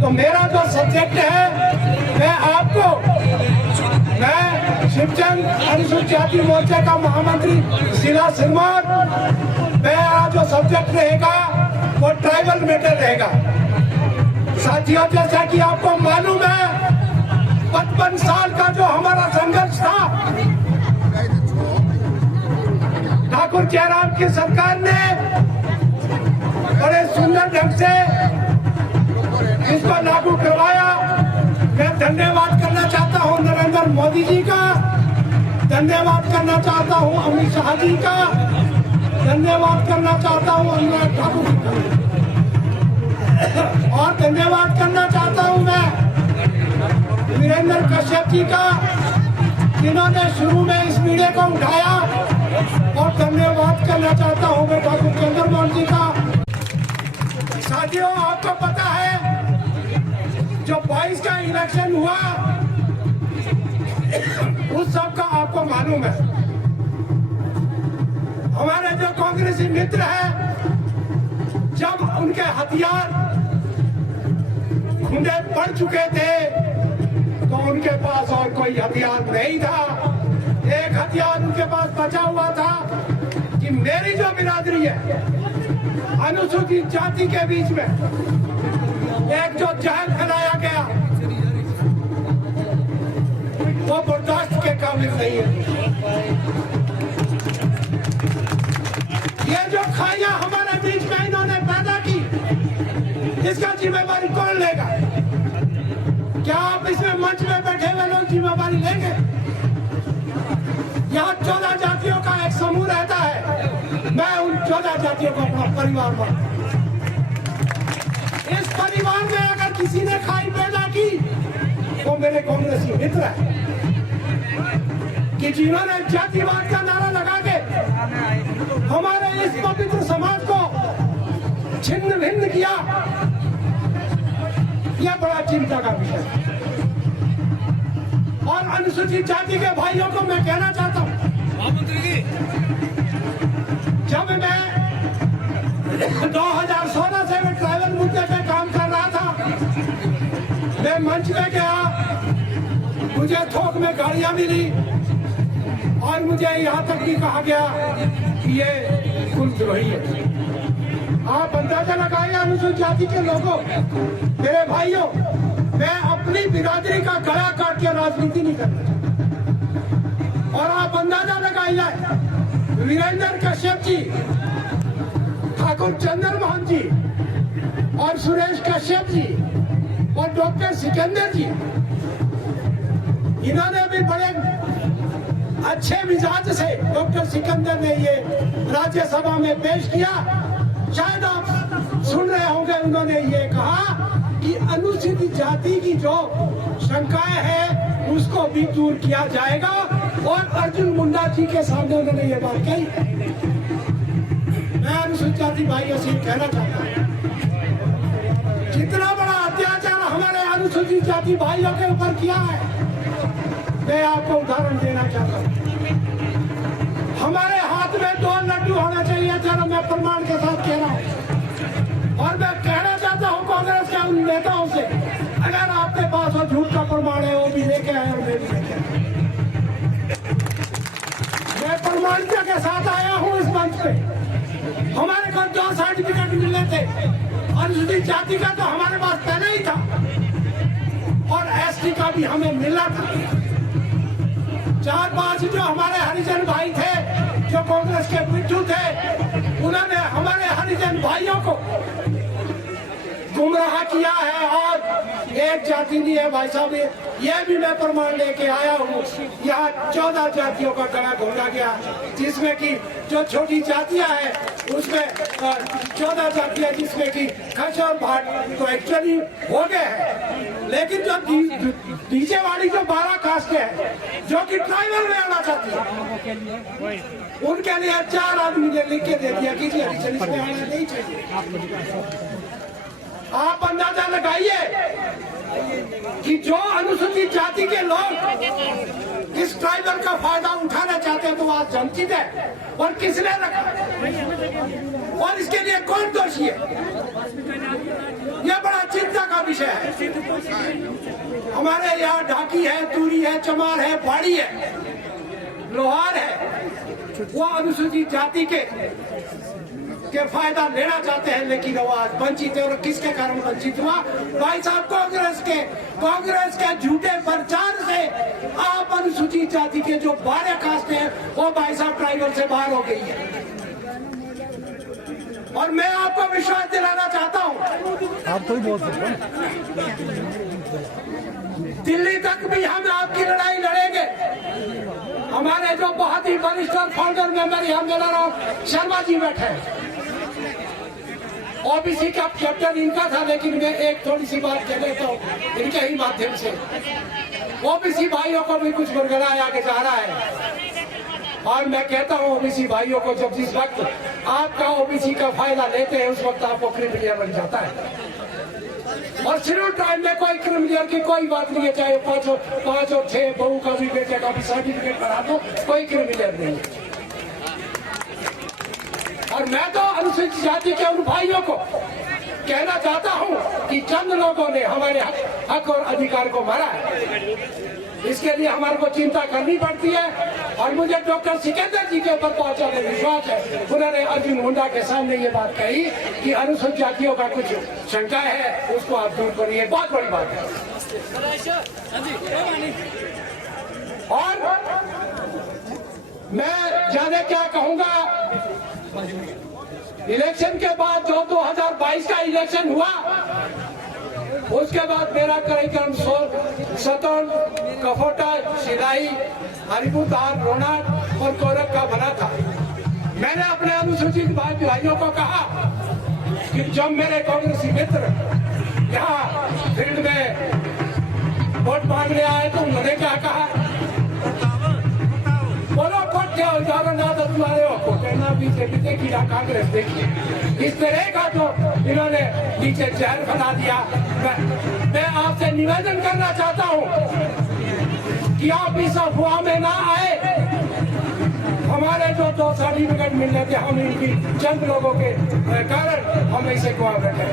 तो मेरा जो सब्जेक्ट है मैं शिवचंद अनुसूचित जाति मोर्चा का महामंत्री जिला सिरमौर, मेरा जो सब्जेक्ट रहेगा वो ट्राइबल मैटर रहेगा। साथियों, जैसा कि आपको मालूम है 55 साल का जो हमारा संघर्ष था, ठाकुर जयराम की सरकार ने बड़े सुंदर ढंग से इसको लागू करवाया। मैं धन्यवाद करना चाहता हूं नरेंद्र मोदी जी का, धन्यवाद करना चाहता हूं अमित शाह जी का, धन्यवाद करना चाहता हूं अनुराग ठाकुर जी का, और धन्यवाद करना चाहता हूं मैं वीरेंद्र कश्यप जी का, जिन्होंने शुरू में इस मीडिया को उठाया, और धन्यवाद करना चाहता हूं मैं ठाकुर चंद्रमोहन जी का। साथियों, आपको पता है जो 22 का इलेक्शन हुआ उस सब का आपको मालूम है। हमारे जो कांग्रेसी मित्र हैं, जब उनके हथियार खुंडे पड़ चुके थे तो उनके पास और कोई हथियार नहीं था। एक हथियार उनके पास बचा हुआ था कि मेरी जो बिरादरी है अनुसूचित जाति के बीच में एक जो जहर फैलाया गया वो बर्दाश्त के काबिल नहीं है। ये जो खाइयां हमारे बीच में इन्होंने पैदा की, इसका जिम्मेवारी कौन लेगा? क्या आप इसमें मंच में बैठे हुए लोग जिम्मेवारी लेंगे? यहाँ 14 जातियों का एक समूह रहता है, मैं उन 14 जातियों को अपना परिवार मानता हूं। इस परिवार में अगर किसी ने खाई पैदा की वो मेरे कांग्रेसी मित्र है कि जिन्होंने जातिवाद का नारा लगा के हमारे इस पवित्र समाज को छिन्न भिन्न किया। यह बड़ा चिंता का विषय है। और अनुसूचित जाति के भाइयों को मैं कहना चाहता हूं, जब मैं 2016 से मैं ट्राइबल मुद्दे पे काम कर रहा था, मैं मंच में गया, मुझे थोक में गाड़ियां मिली और मुझे यहाँ तक भी कहा गया कि ये कुलद्रोही है। आप अंदाजा लगाइए अनुसूचित जाति के लोगों, मेरे भाइयों, मैं अपनी बिरादरी का गला काट के राजनीति नहीं करना चाहता। और आप अंदाजा लगाइए वीरेंद्र कश्यप जी, ठाकुर चंद्रमोहन जी और सुरेश कश्यप जी और डॉक्टर सिकंदर जी, इन्होंने भी बड़े अच्छे मिजाज से डॉक्टर सिकंदर ने ये राज्यसभा में पेश किया। शायद आप सुन रहे होंगे, उन्होंने ये कहा कि अनुसूचित जाति की जो शंकाएं हैं उसको भी दूर किया जाएगा, और अर्जुन मुंडा जी के सामने उन्होंने ये बात कही। मैं अनुसूचित जाति भाइयों से कहना चाहता हूँ, जितना बड़ा अत्याचार हमारे अनुसूचित जाति भाइयों के ऊपर किया है, मैं आपको उदाहरण देना चाहता हूँ। हमारे हाथ में 2 लड्डू होना चाहिए था, मैं प्रमाण के साथ कह रहा हूँ। और मैं कहना चाहता हूँ कांग्रेस के उन नेताओं से, अगर आपके पास वो झूठ का प्रमाण है वो भी लेके आए और मैं भी लेके आया। मैं प्रमाणिकता के साथ आया हूँ इस मंच पे। हमारे को 2 सर्टिफिकेट मिले थे, अनुसूचित जाति का तो हमारे पास पहले ही था और एसटी का भी हमें मिला था। 4-5 जो हमारे हरिजन भाई थे, जो कांग्रेस के पिट्ठू थे, उन्होंने हमारे हरिजन भाइयों को गुमराह किया है। और एक जाति नहीं है भाई साहब, ये भी मैं प्रमाण लेके आया हूँ। यहाँ 14 जातियों का गला घोटा गया, जिसमें कि जो छोटी जातियां हैं उसमें 14 जातियां, जिसमें कि कच्छ और भाट तो एक्चुअली हो गए हैं, लेकिन जो नीचे वाली जो 12 कास्ट है जो कि ट्राइबल में आना चाहती है, उनके लिए 4 आदमी ने लिख के दे दिया कि हरिजन इसमें आना नहीं चाहिए। आप अंदाजा लगाइए कि जो अनुसूचित जाति के लोग इस ट्राइबल का फायदा उठाना चाहते हैं तो आज वंचित है, और किसने रखा, और इसके लिए कौन दोषी है? यह बड़ा चिंता का विषय विषय है। हमारे यहाँ ढाकी है, तूरी है, चमार है, बाड़ी है, लोहार है। वो अनुसूचित जाति के फायदा लेना चाहते हैं, लेकिन वो आज वंचित है। और किसके कारण वंचित हुआ? भाई साहब, कांग्रेस के झूठे प्रचार से आप अनुसूचित जाति के जो 12 कास्ट हैं वो भाई साहब ट्राइबल से बाहर हो गई है। और मैं आपको विश्वास दिलाना चाहता हूँ, आप तो ही बोल सकते हैं, दिल्ली तक भी हम आपकी लड़ाई लड़ेंगे। हमारे जो बहुत ही वरिष्ठ फाउंडर मेंबर यहाँ मिला शर्मा जी बैठे हैं, ओबीसी का कैप्टन इनका था, लेकिन मैं एक थोड़ी सी बात कह लेता हूँ इनके ही माध्यम से। ओबीसी भाइयों को भी कुछ बरगलाया आगे जा रहा है, और मैं कहता हूँ ओबीसी भाइयों को, जब जिस वक्त आपका ओबीसी का फायदा लेते हैं उस वक्त आपको क्रिमिनल बन जाता है। और शेड्यूल ट्राइब में कोई क्रिमिनल की कोई बात नहीं है, चाहे पाँच और 6 बहू का भी बेटे का भी सर्टिफिकेट बना दो, कोई क्रिमिनल नहीं है। और मैं तो अनुसूचित जाति के उन भाइयों को कहना चाहता हूं कि चंद लोगों ने हमारे हक और अधिकार को मारा है, इसके लिए हमारे को चिंता करनी पड़ती है। और मुझे डॉक्टर सिकंदर जी के ऊपर बहुत ज्यादा विश्वास है। उन्होंने अर्जुन मुंडा के सामने ये बात कही कि अनुसूचित जातियों का कुछ शंका है, उसको आप दूर करिए, बहुत बड़ी बात है। और मैं जाने क्या कहूंगा, इलेक्शन के बाद जो 2022 का इलेक्शन हुआ, उसके बाद मेरा कार्यक्रम सतौन, कफोटा, सिलाई, हरिपुरधार, रोनाट और कोरक का बना था। मैंने अपने अनुसूचित भाइयों को कहा कि जब मेरे कांग्रेसी मित्र यहाँ फील्ड में वोट मांगने आए तो उन्होंने क्या कहा, बोलो कोटे हो जाओ ना तो तुम्हारे हो कहना बीजेपी देखी ना कांग्रेस देखी। इस तरह का जो इन्होंने नीचे जहर फैला दिया। मैं आपसे निवेदन करना चाहता हूँ कि आप इस अफवाह में ना आए। हमारे जो 2 सर्टिफिकेट मिल रहे थे, हम इनकी चंद लोगों के कारण हम इसे गवा बैठे।